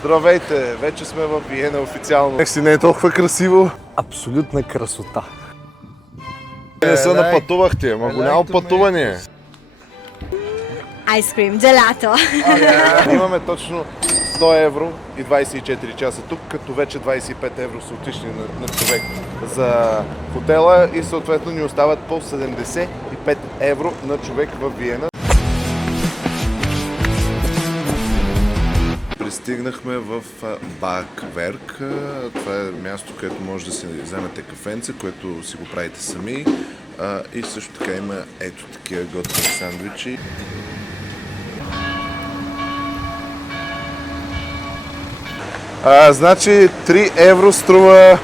Здравейте! Вече сме в Виена официално. Нека не е толкова красиво. Абсолютна красота. Не се напътувахте, ама голямо пътуване. Айскрим, джелато. Имаме точно 100 евро и 24 часа тук, като вече 25 евро са отишли на човек за хотела и съответно ни остават по 75 евро на човек в Виена. Пристигнахме в Бакверк. Това е място, където може да си вземете кафенце, което си го правите сами. И също така има ето такива готини сандвичи. Значи 3 евро струва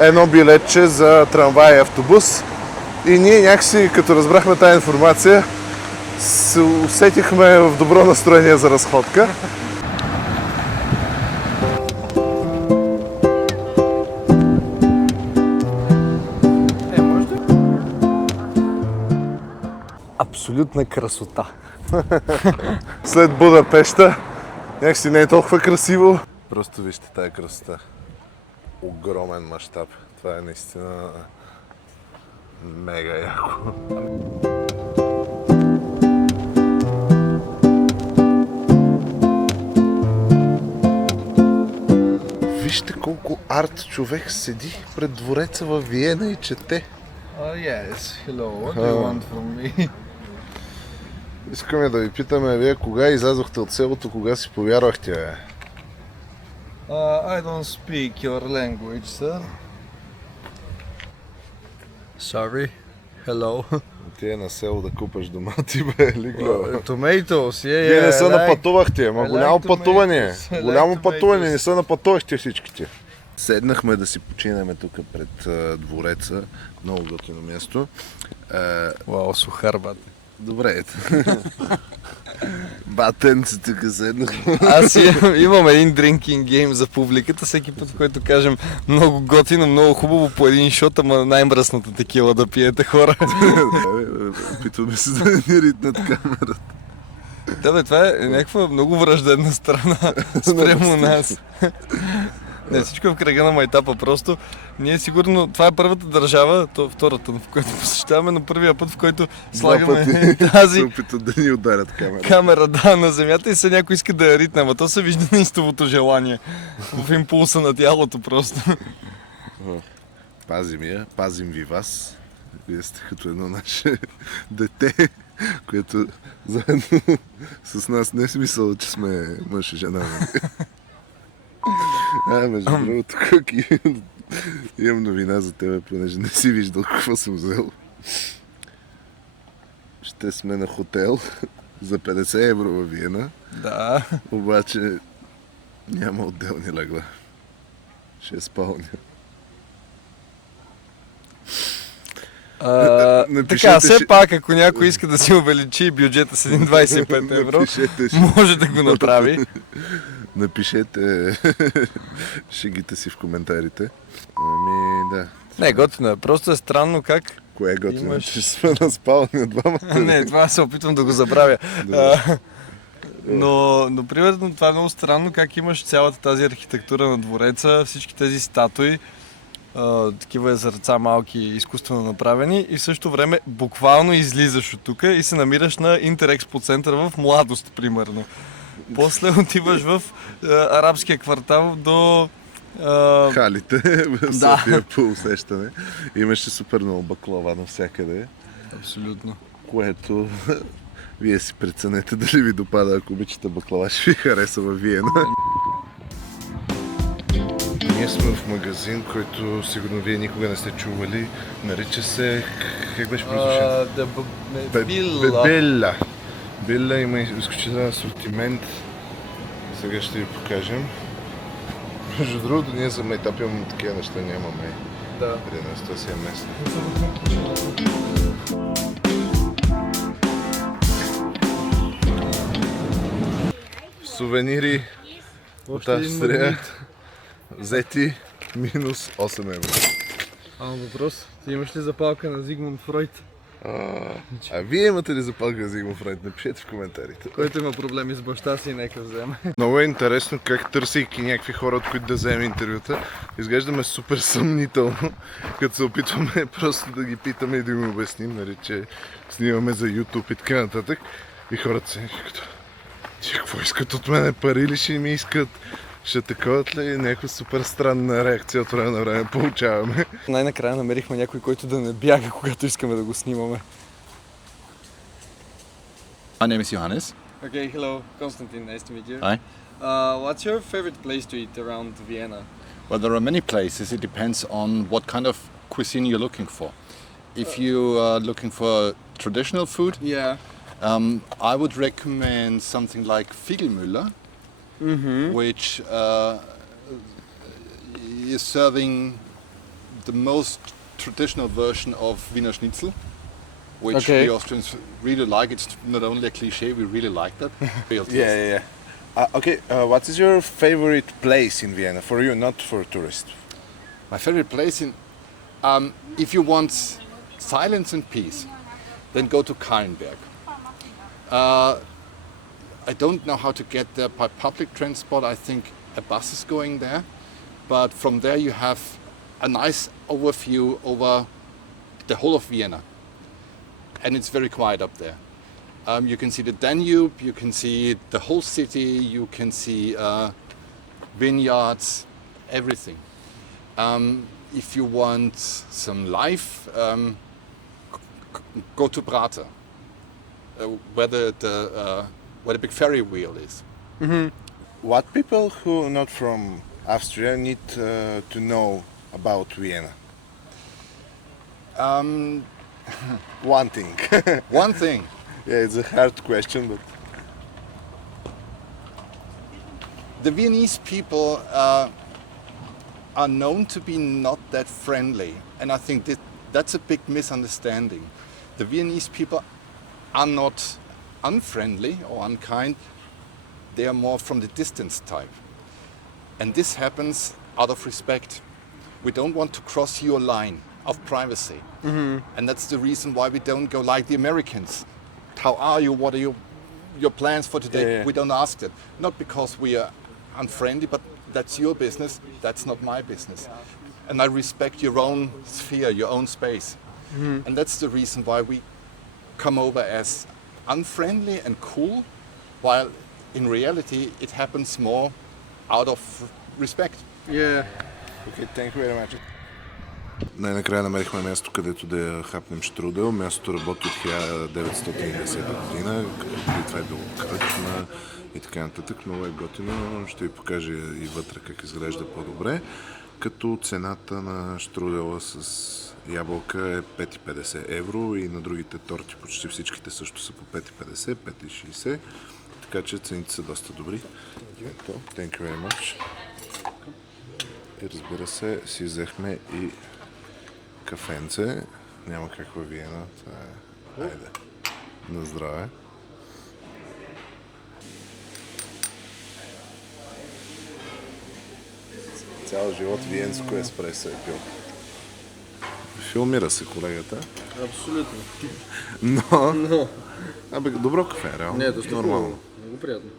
едно билетче за трамвай и автобус. И ние някакси, като разбрахме тази информация, се усетихме в добро настроение за разходка. Абсолютна красота. След Будапеща някакси не е толкова красиво. Просто вижте тая красота. Огромен мащаб. Това е наистина мега яко. Вижте колко арт човек седи пред двореца във Виена и чете. Yes, hello, what do you want from me? Искаме да ви питаме, вие кога излязохте от селото, кога си повярвахте, бе? I don't speak your language, sir. Sorry, hello. Ти е на село да купаш домати, бе, ли гледа? Tomatoes, Вие не се I like- напътувахте, ама I голямо like пътуване. tomatoes. I Голямо like пътуване, tomatoes. не се напътувахте всичките. Седнахме да си починеме тук пред двореца. Много готино място. Вау, сухар, бате. Добре, ето. Батенци тук седнахме. Аз имам един drinking game за публиката. Всеки път, в който кажем много готино, много хубаво по един шот, ама най-мръсната текила да пиете, хора. Опитваме се да не ритнат камерата. Да, бе, това е някаква много враждебна страна спрямо нас. Не, всичко е в кръга на майтапа. Просто ние сигурно, това е първата държава, то втората, в която посещаваме, но първия път, в който слагаме тази се опитат да ни ударят камерата. камера на земята и се някой иска да я ритне, ама то се вижда неистовото желание в импулса на тялото просто. Пазим я, пазим ви вас. Вие сте като едно наше дете, което заедно с нас не е смисъл, че сме мъж и жена. Между другото, имам новина за тебе, понеже не си виждал какво съм взел. Ще сме на хотел за 50 евро във Виена, Да. обаче няма отделни легла. Ще е спалня. Напишете Така, все си- пак, ако някой иска да си увеличи бюджета с един 25 евро, Напишете си. може да го направи. Напишете шегите си в коментарите. Ами да. Не, готино е. Просто е странно как... Кое е готино? Имаш- Че сме на спалня двамата. Не, това се опитвам да го забравя. Да. Но примерно това е много странно как имаш цялата тази архитектура на двореца, всички тези статуи, такива езерца малки, изкуствено направени и в същото време буквално излизаш от тук и се намираш на Интерекспо център в младост, примерно. После отиваш в арабския квартал до... Халите в София по усещане. Имаше супер много баклава навсякъде, Абсолютно. което вие си преценете дали ви допада, ако обичате баклава, ще ви хареса във Виена. Ние сме в магазин, който сигурно вие никога не сте чували. Нарича се... Как беше произношен? Белла. Белла има изключителен асортимент. Сега ще ви покажем. Между другото, ние за майтап имаме такива неща, нямаме. Да. При нас това си е местно. Сувенири от Австрия. Взети минус 8 евро. Въпрос. Ти имаш ли запалка на Зигмунд Фройд? А вие имате ли запалка за Зигмунд? Напишете в коментарите. Който има проблеми с баща си, нека вземе. Много е интересно как, търсейки някакви хора, от които да вземем интервюта, изглеждаме супер съмнително, като се опитваме просто да ги питаме и да им обясним, нали, че снимаме за YouTube и така нататък. И хората се като: "Ти какво искат от мене? Пари ли ще ми искат? Ще таковат ли?" Някаква супер странна реакция от време на време получаваме. Най-накрая намерихме някой, който да не бяга, когато искаме да го снимаме. My name is Johannes. Okay, hello, Konstantin, nice to meet you. Hi. What's your favorite place to eat around Vienna? Well, there are many places. It depends on what kind of cuisine you're looking for. If you are looking for traditional food, Yeah. I would recommend something like Figelmüller, which is serving the most traditional version of Wiener Schnitzel, which Okay. we Austrians really like. It's not only a cliche, we really like that. Real taste. Yeah. Okay, what is your favorite place in Vienna? For you, not for tourists. My favorite place in, if you want silence and peace, then go to Kahlenberg. I don't know how to get there by public transport. I think a bus is going there, but from there you have a nice overview over the whole of Vienna, and it's very quiet up there. You can see the Danube, you can see the whole city, you can see vineyards, everything. If you want some life, go to Prater, where the big ferry wheel is. What people who are not from Austria need to know about Vienna? One thing. One thing, Yeah, it's a hard question, but the Viennese people are known to be not that friendly, and I think that's a big misunderstanding. The Viennese people are not unfriendly or unkind, they are more from the distance type. And this happens out of respect. We don't want to cross your line of privacy. And that's the reason why we don't go like the Americans. How are you? What are your plans for today? Yeah. We don't ask that. Not because we are unfriendly, but that's your business, that's not my business. And I respect your own sphere, your own space. And that's the reason why we come over as unfriendly and cool, while in reality it happens more out of respect. Yeah. okay, thank you very much. Най-накрая намерихме място, където да я хапнем штрудел. Мястото работи от 1910 година. Преди това е било кръчма и така нататък. Много е готино. Ще ви покажа и вътре как изглежда по-добре. Като цената на штрудела с ябълка е 5,50 евро и на другите торти почти всичките също са по 5,50, 5,60. Така че цените са доста добри. Ето, thank you very much. И разбира се, си взехме и кафенце. Няма как във Виена. Това е... Айде. На здраве. Цял живот виенско еспресо е пил. Филмира се колегата. Абсолютно. Но... Абе, добро кафе, реално. Не, доста нормално. Много приятно.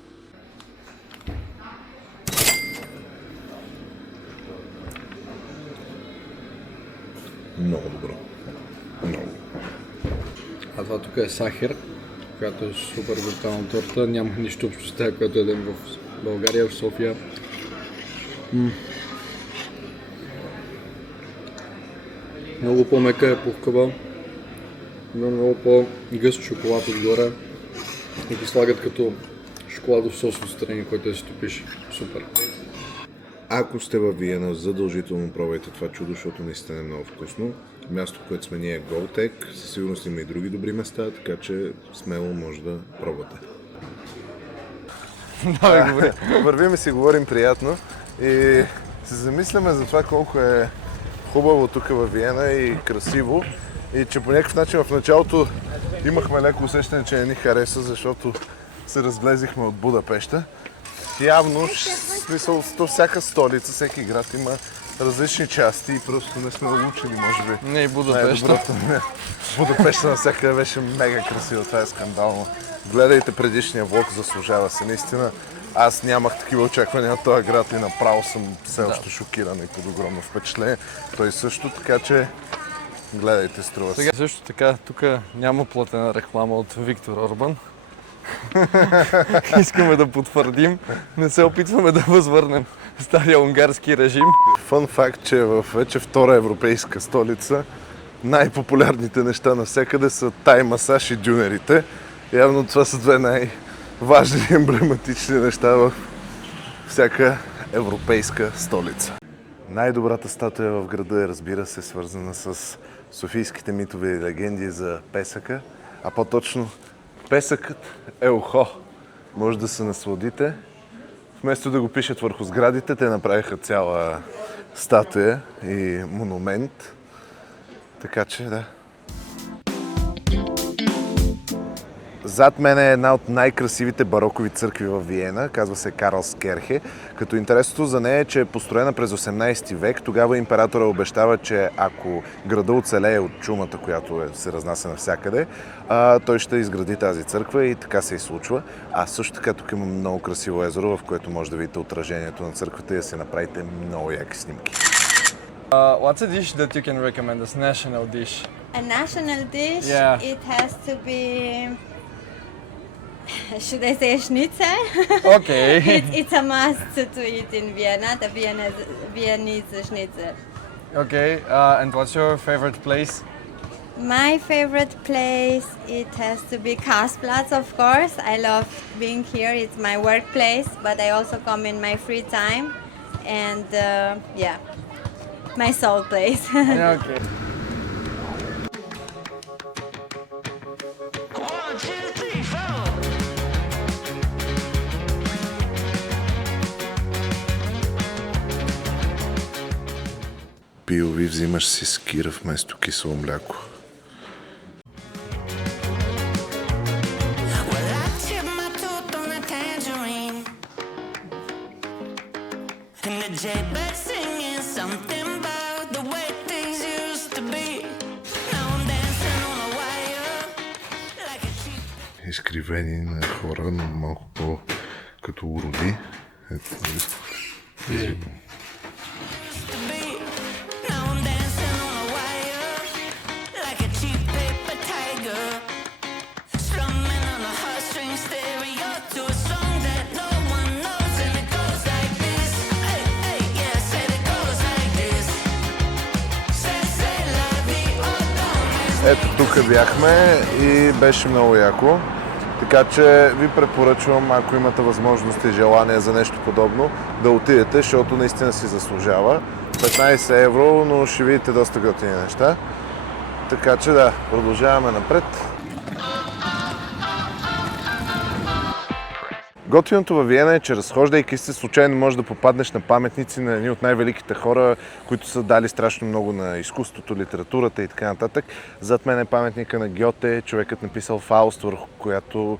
Много добро. Много. А това тук е сахар, която е супер брутална торта. Няма нищо общо с тази, която едем в България, в София. Много по-мека е, пухкава. Има много по-гъст шоколад отгоре. И ги слагат като шоколадов сос отстрани, който да си топиш. Супер. Ако сте във Виена, задължително пробвайте това чудо, защото наистина е много вкусно. Място, което сме ние е Голтек. Със сигурност има и други добри места, така че смело може да пробвате. Вървим и си говорим приятно и се замисляме за това колко е хубаво тук във Виена и красиво. И че по някакъв начин в началото имахме леко усещане, че не ни хареса, защото се разблезихме от Будапеща. Явно, в смисъл, всяка столица, всеки град има различни части и просто не сме улучени, може би. Не и Будапешта. Най-доброто. Будапешта навсякъде беше мега красиво, това е скандално. Гледайте предишния влог, заслужава се. Наистина, аз нямах такива очаквания от този град и направо съм все още шокиран и под огромно впечатление. Той също, така че гледайте, струва се. Сега също така, тук няма платена реклама от Виктор Орбан. Искаме да потвърдим, не се опитваме да възвърнем стария унгарски режим. Фън факт, че в вече втора европейска столица най-популярните неща навсякъде са тай масаж и дюнерите. Явно това са две най-важни и емблематични неща в всяка европейска столица. Най-добрата статуя в града е, разбира се, свързана с софийските митове и легенди за песъка, а по-точно песъкът е ухо. Може да се насладите. Вместо да го пишат върху сградите, те направиха цяла статуя и монумент. Така че да. Зад мен е една от най-красивите барокови църкви в Виена, казва се Карлскерхе, като интересното за нея е, че е построена през 18 век. Тогава императора обещава, че ако града оцелее от чумата, която се разнася навсякъде, той ще изгради тази църква и така се и случва. А също така тук има много красиво езеро, в което може да видите отражението на църквата и да си направите много яки снимки. What's a dish that you can recommend as national dish? A national dish, Yeah. it has to be, should I say schnitzel? Okay. It's a must to eat in Vienna, the Viennese schnitzel. Okay, and what's your favorite place? My favorite place, it has to be Karlsplatz, of course. I love being here, it's my workplace, but I also come in my free time. And yeah, my soul place. Okay. Пилови, взимаш си скира вместо кисело мляко. Well, I chipped my tooth on a tangerine, and the jaybird singing something about the way things used to be. Now I'm dancing on a wire like a cheap. Изкривени на хора, но малко по-като уроди. Ето, To be. Now I'm dancing on a wire like a cheap paper tiger, strumming on a heartstring stereo to a song that no one knows, and it goes like this. Hey, hey, yeah, said it goes like this. Say la vie au temps. Ето тук бяхме и беше много яко. Така че ви препоръчвам, ако имате възможност и желание за нещо подобно, да отидете, защото наистина си заслужава. 15 евро, но ще видите доста готини неща. Така че да, продължаваме напред. Готиното във Виена е, че разхождайки се, случайно можеш да попаднеш на паметници на едни от най-великите хора, които са дали страшно много на изкуството, литературата и така нататък. Зад мен е паметника на Гьоте, човекът написал Фауст, върху която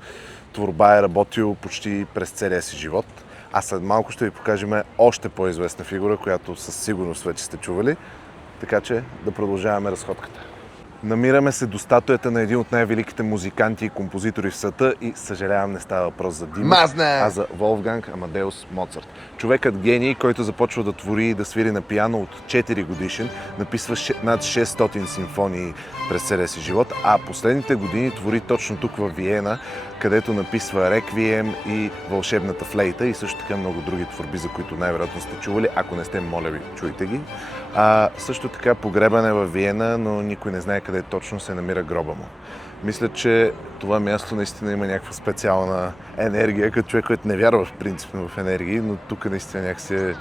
творба е работил почти през целия си живот. А след малко ще ви покажем още по-известна фигура, която със сигурност вече сте чували. Така че да продължаваме разходката. Намираме се до статуята на един от най-великите музиканти и композитори в света и съжалявам, не става въпрос за Димас, а за Волфганг Амадеус Моцарт. Човекът гений, който започва да твори и да свири на пиано от 4 годишен, написва над 600 симфонии през целия си живот, а последните години твори точно тук във Виена, където написва Реквием и Вълшебната флейта и също така много други творби, за които най-вероятно сте чували. Ако не сте, моля ви, чуйте ги. Също така погребан е във Виена, но никой не знае къде точно се намира гроба му. Мисля, че това място наистина има някаква специална енергия, като човек, който не вярва в принципно в енергии, но тук наистина някакси е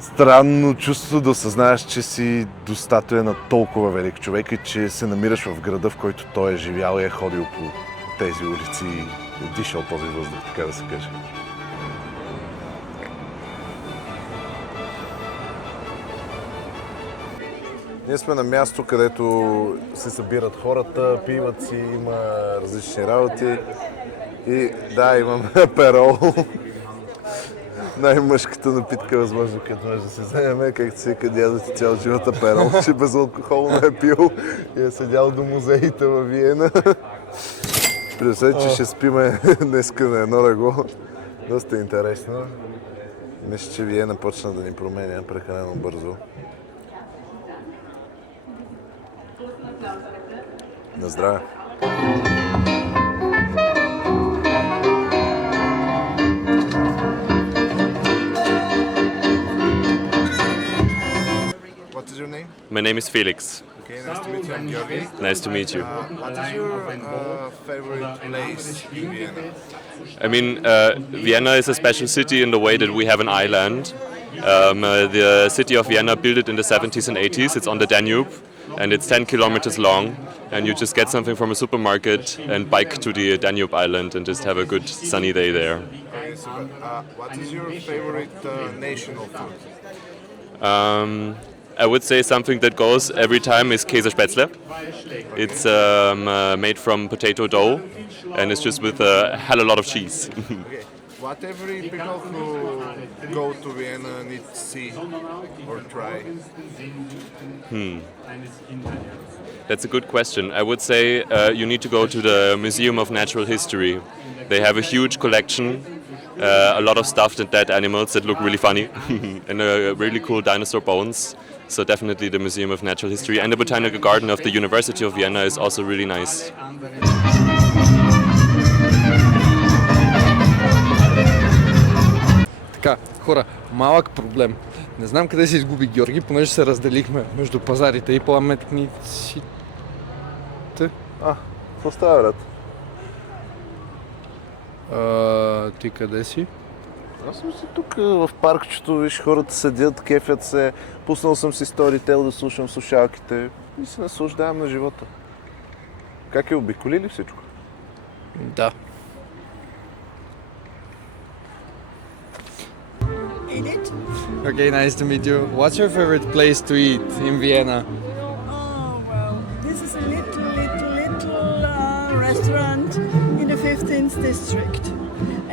странно чувство да осъзнаеш, че си до статуя на толкова велик човек и че се намираш в града, в който той е живял и е ходил по тези улици и е дишал този въздух, така да се каже. Ние сме на място, където се събират хората, пиват си, има различни работи. И да, имаме перол. най-мъжката напитка, възможно, като може да се вземе, както си вика дядо ти цял живота перал, че безалкохолно е пил и е седял до музеите във Виена. Представете, че ще спиме днеска на едно легло. Доста интересно. Мисля, че Виена почна да ни променя прекалено бързо. На здраве! What is your name? My name is Felix. Okay, nice to meet you. I'm Georgi. Nice to meet you. What is your favorite place in Vienna? I mean, Vienna is a special city in the way that we have an island. The city of Vienna built it in the 70s and 80s. It's on the Danube and it's 10 kilometers long. And you just get something from a supermarket and bike to the Danube island and just have a good sunny day there. Okay, so, what is your favorite national food? I would say something that goes every time is Käsespätzle. It's made from potato dough and it's just with a hell of a lot of cheese. Okay, what every people who go to Vienna need to see or try? That's a good question. I would say you need to go to the Museum of Natural History. They have a huge collection, a lot of stuffed and dead animals that look really funny, and really cool dinosaur bones. So definitely the Museum of Natural History. And the Botanical Garden of the University of Vienna is also really nice. Така, хора, малък проблем. Не знам къде се изгуби Георги, понеже се разделихме между пазарите и паметниците. Какво става, брат? Ти къде си? Аз съм си тук в паркчето, виж, хората седят, кефят се. Пуснал съм си Storytel да слушам слушалките и се наслаждавам на живота. Как е, обиколи ли всичко? Да. Okay, nice to meet you. What's your favorite place to eat in Vienna? Oh, well, this is a little restaurant in the 15th district.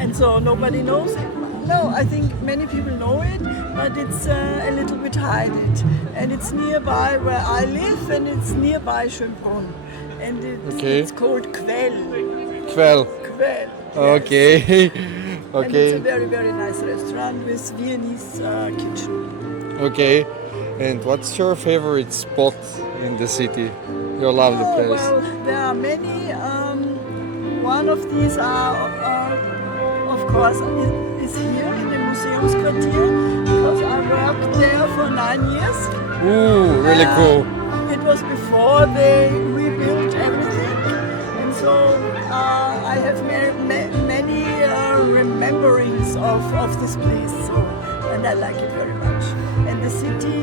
And so nobody knows it. No, I think many people know it, but it's a little bit hidden. And it's nearby where I live and it's nearby Schönbrunn. And it's called Quell. Quell. Quell. Okay. And it's a very, very nice restaurant with Viennese kitchen. Okay. And what's your favorite spot in the city? You love the place. Well, there are many. One of these are, of course, is here in the Museumsquartier because I worked there for 9 years. Ooh, really cool. It was before they rebuilt everything, and so I have many rememberings of this place. So, and I like it very much. And the city,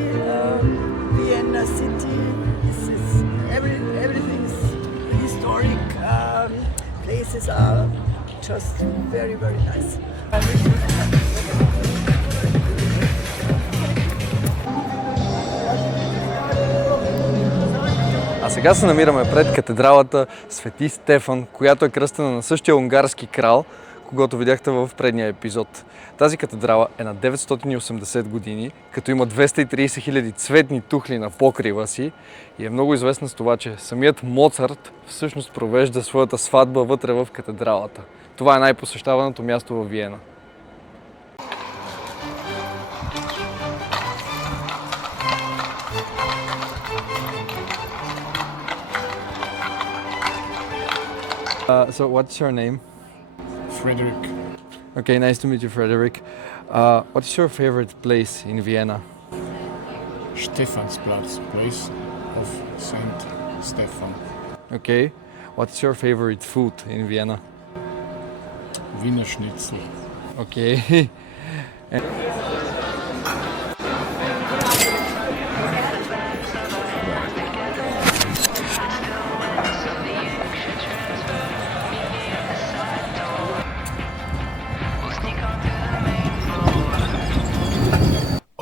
Vienna city, is everything is historic. Places are just very, very nice. А сега се намираме пред катедралата Свети Стефан, която е кръстена на същия унгарски крал, когато видяхте в предния епизод. Тази катедрала е на 980 години, като има 230 000 цветни тухли на покрива си и е много известна с това, че самият Моцарт всъщност провежда своята сватба вътре в катедралата. Това е най-посещаваното място във Виена. So what's your name? Frederick. Okay, nice to meet you, Frederick. What's your favorite place in Vienna? Stephansplatz, place of Saint Stephan. Okay. What's your favorite food in Vienna? Wiener Schnitzel. Okay.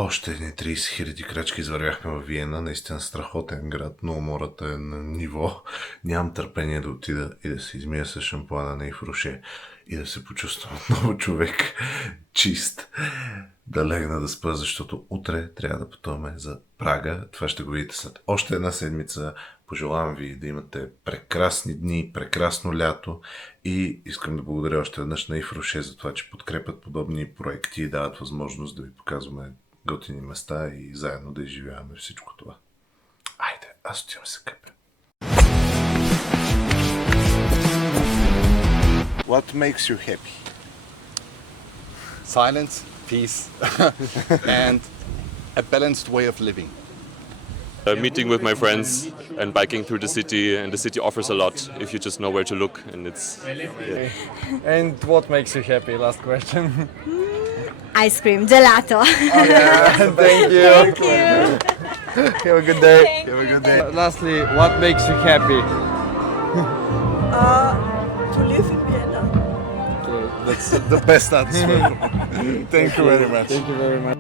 Още едни 30 000 крачки извървяхме в Виена. Наистина страхотен град, но умората е на ниво. Нямам търпение да отида и да се измия с шампуана на Ив Роше. и да се почувствам отново човек чист, да легна да спа, защото утре трябва да пътуваме за Прага. Това ще го видите след още една седмица. Пожелавам ви да имате прекрасни дни, прекрасно лято и искам да благодаря още веднъж на Ифроше за това, че подкрепят подобни проекти и дават възможност да ви показваме готини места и заедно да изживяваме всичко това. Айде, аз отивам се къпя. What makes you happy? Silence, peace, and a balanced way of living. Meeting with my friends and biking through the city, and the city offers a lot if you just know where to look, and it's... And what makes you happy? Last question. Ice cream, gelato. Thank you. Thank you. Have a good day. Have a good day. Lastly, what makes you happy? To live in Vienna. That's the best answer. Thank you very much. Thank you very much.